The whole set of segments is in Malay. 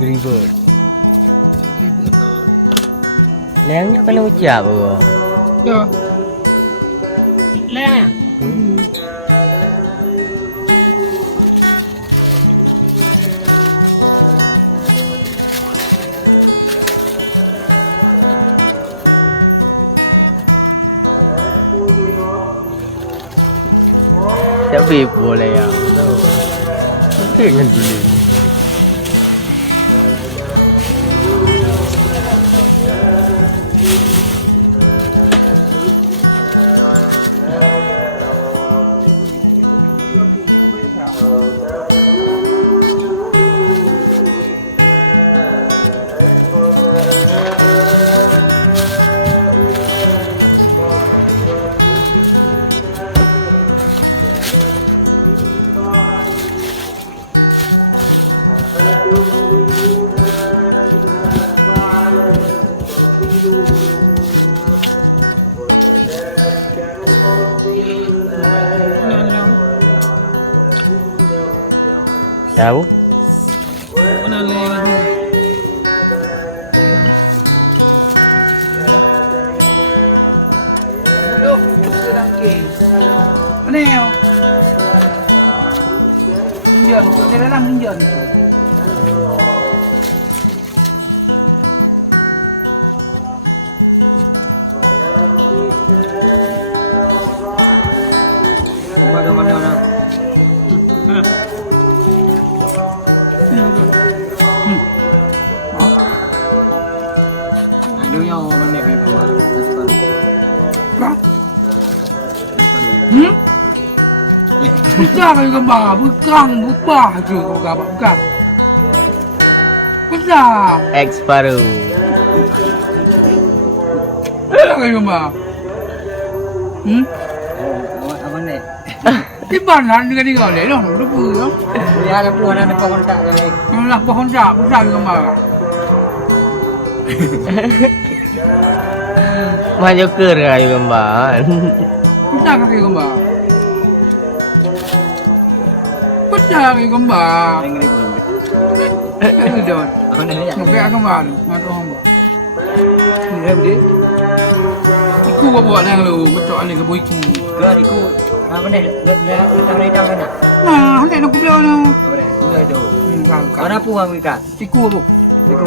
Angry Bird. Leangnya kalau ucap apa? Dah. Leang ya? Tapi boleh yang tu. Mungkin dengan dulu. Tahu? Mana leang tu? Duduk, sedang ke. Mana yo? Minjan tu, dia dalam minjan tu. Mana mana? Aduh yang orang ni pergi bawa separuh. Kah? Bukan kau gambar, bukan je kau gambar, bukan. Bukan. X paru. Bukan kau gambar. Apa ni? Di mana dengan dia kau ni? Dong, lupa dong. Dia ada pohon tak ni. Lah pohon tak, bukan gambar. Mah joker ayo gambar. Bisa kaki gambar. Bisa kaki gambar. Ini don. Mungkin gambar tu. Mata gambar. Ni apa dia? Iku apa buat yang lu? Macam ni ke boiku? Kan iku apa ni? Letak kan? Nah, hendak nak kumpul ni. Boleh. Boleh tu. Kan. Mana pun orang ikat. Iku apa? Iku.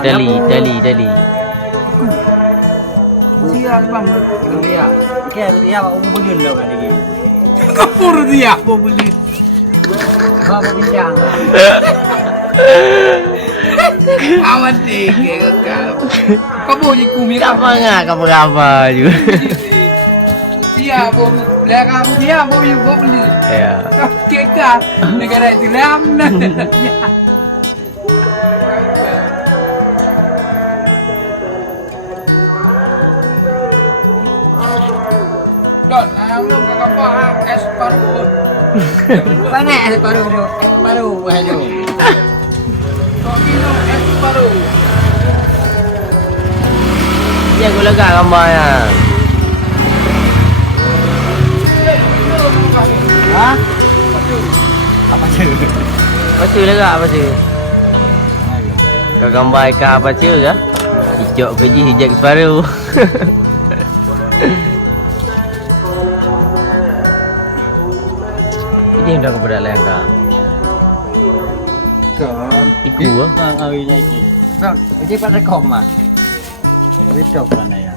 Tali. Iku. Dia bang. Dia. Okey, dia awak umur beli lah kan ni. Kapur dia apa beli? Kau bincang. Awak dek kau. Kau boleh kumi. Apa ngah apa juga. Dia apa? Belakang dia apa beli? Ya. Kita negara Islam nak. Don, lu ke gambar es paru. Mana es paru tu? Es paru aduh. Kau kira es paru. Dia gula gak gambarnya. Ha? Apa tu? Apa lega apa tu? Kau gambar ikan apa tu ke? Hijau keji hijau separuh. Ini dah kepada lain kah? Kan. Iku ah. Awi nya iku. Kan, ini pada kau mah. Itu kan ya.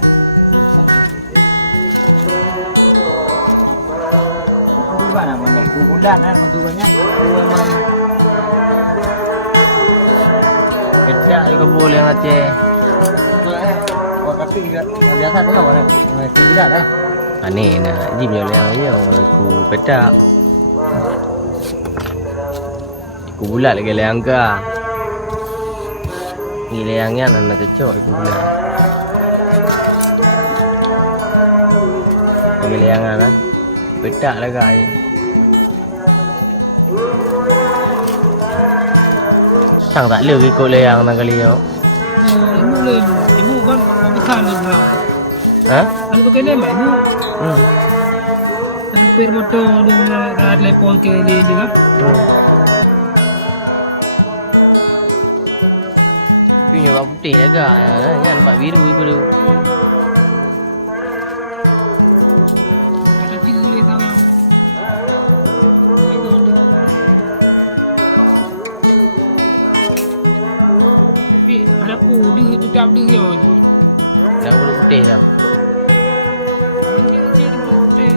Mana mana? Budak kan maksudnya memang Kedak juga boleh Aceh. oh tapi biasa dia orang budak dah. Aneh nak jim yo yang aku kedak. Aku bulat lagi leang ke. Ni leangnya nak cocok aku bulat. Lagi leangan kan. Pedak lah guys. Sang tak leu ikut leang nang kali yo. Ibu le, ibu kan besar ni lah. Ha? Anu tu kena mai ibu. Hmm. Supir motor dengan rad lepon ke ni juga. Tapi nampak putih agak kan, nampak biru dulu. Ada tiga dia sama. Ini ada. Tapi ada pudi tetap dia je. Dah bulu putih dah. Ini je dia putih.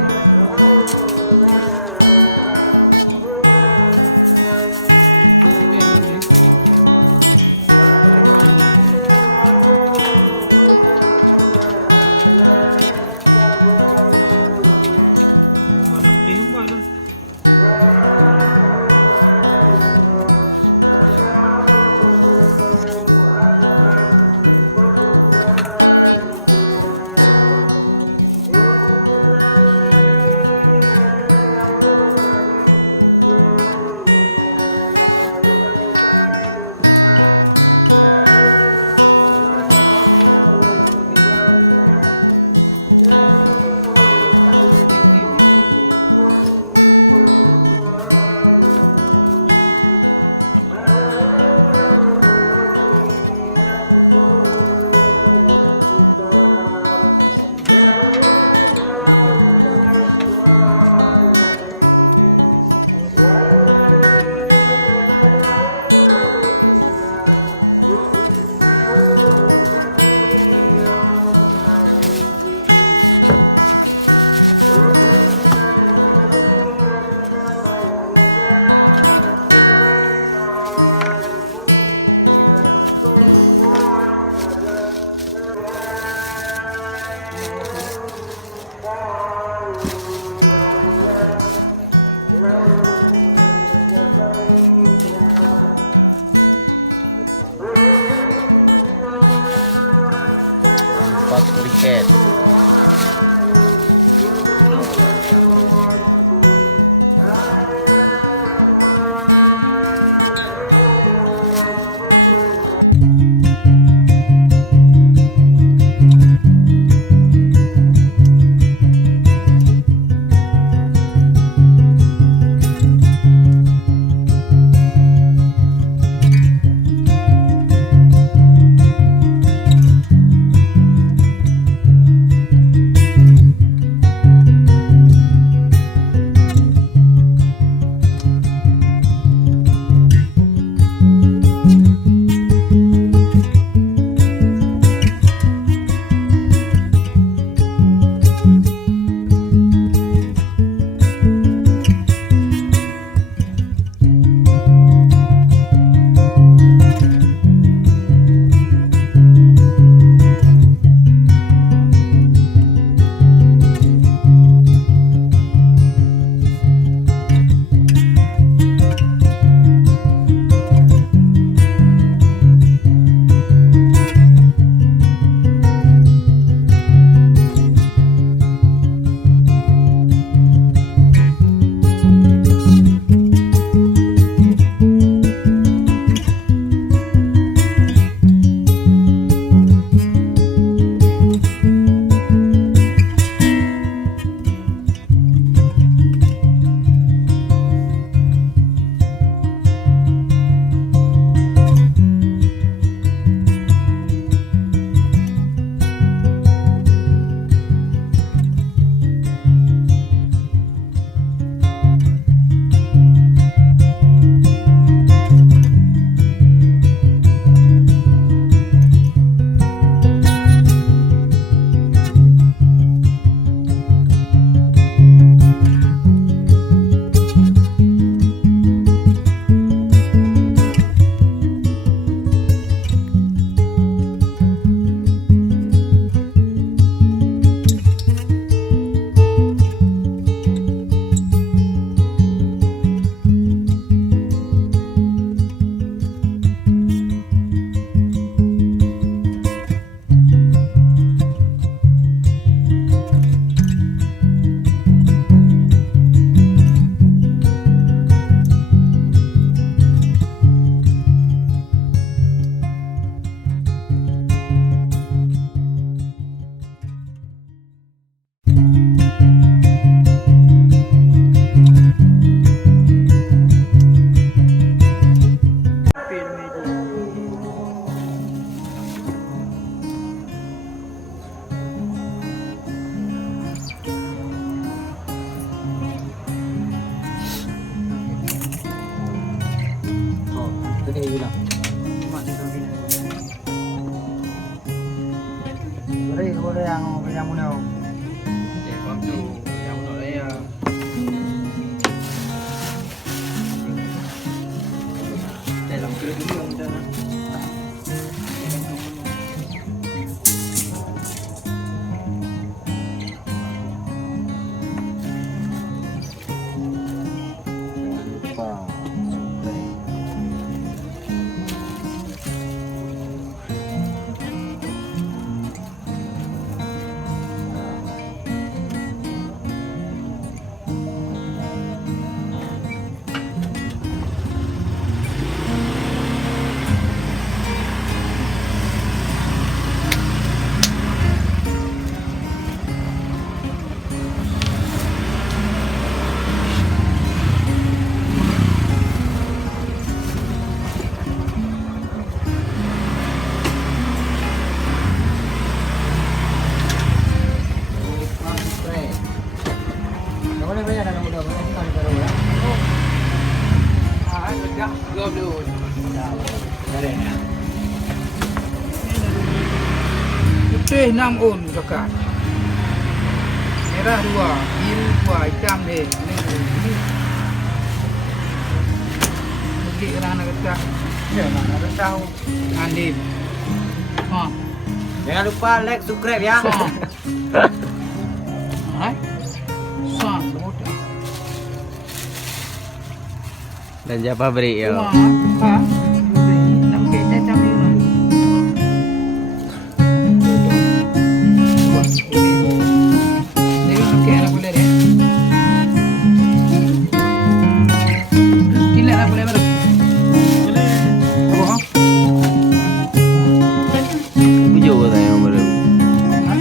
Empat kriket. Boleh yang mana? Để con chủ em ở đây để làm cái đúng không cho nó. Gom dulu. Putih 6 on sekat. Merah 2, biru 2, hitam deh. Ini. Bagi kerana ketak. Ya, nak tahu. Andin. Ha. Jangan lupa like, subscribe ya. Song. Hai. Song. Dan siapa beri ya? Wah, ha. Nam ke ta cham ni mà. Đây nó kẹo là boleh deh. Kila lah boleh baru. Apa ha? Bujuk ke saya baru? Ha?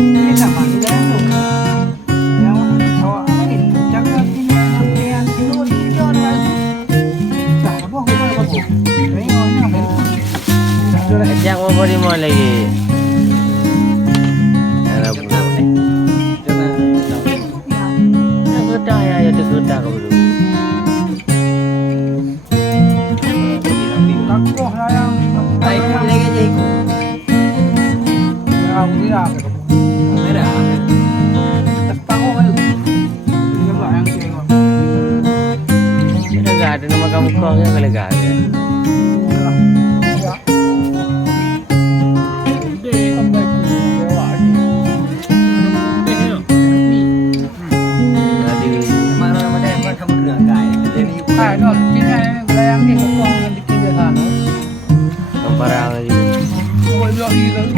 Ini sama juga tu. Yang awak ambil jangan Ajak mau beri mau lagi. Ada pula. Nak kedah ya, ada kedah ke belum? Kakuh lah yang Baik lagi je ikut. yang dia. Merah. Tahu kan? Coba yang tengok. Ada gak ada nama kamu kau yang kalau gak ada. Mana-mana yang kamu dengar kaya. Jadi Ah, no, tinggal yang ni kau yang bikin dia kan. Kamparang lagi. Kau bilang ni kan.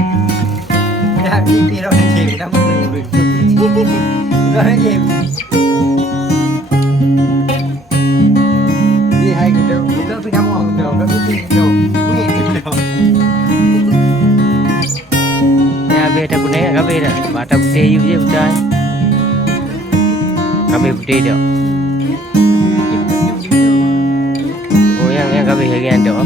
ya pipi dah cek dah menurut. Dah cek. Ni hai kita buka pindah mau dah pipi dah. Ni dah. Ya beda punya kan beda. Bata putih you je betul. Kami putih dah. Oh yang kami bagian tu.